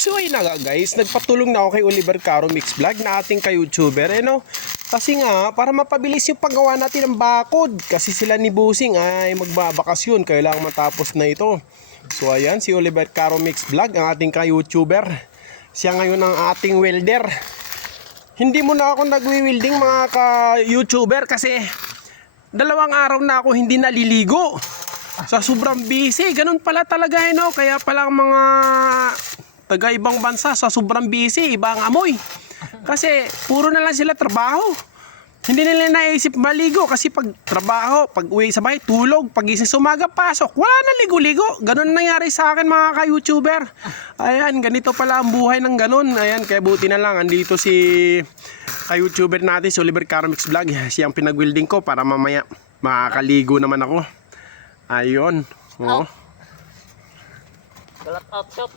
So ayun na nga guys, nagpatulong na ako kay Oliver Caro Mix Vlog na ating ka-YouTuber, Kasi nga, para mapabilis yung paggawa natin ng bakod. Kasi sila ni Busing ay magbabakasyon, kailangan matapos na ito. So ayan, si Oliver Caro Mix Vlog, ang ating ka-YouTuber. Siya ngayon ang ating welder. Hindi mo na ako nagwi-welding mga ka-YouTuber kasi 2 araw na ako hindi naliligo. Sa sobrang busy, ganun pala talaga Kaya pala mga taga ibang bansa sa sobrang busy, iba ang amoy. Kasi puro na lang sila trabaho. Hindi nila naisip maligo kasi pag trabaho, pag uwi sa bahay, tulog, pag gising sa umaga, pasok, wala na ligo-ligo. Ganun nangyari sa akin mga ka-YouTuber. Ayan, ganito pala ang buhay ng ganun. Ayan, kaya buti na lang, andito si ka-YouTuber natin, si Oliver Caro Mix Vlog. Siyang pinag-welding ko para mamaya makakaligo naman ako. Ayun. Oh. Galat out shop.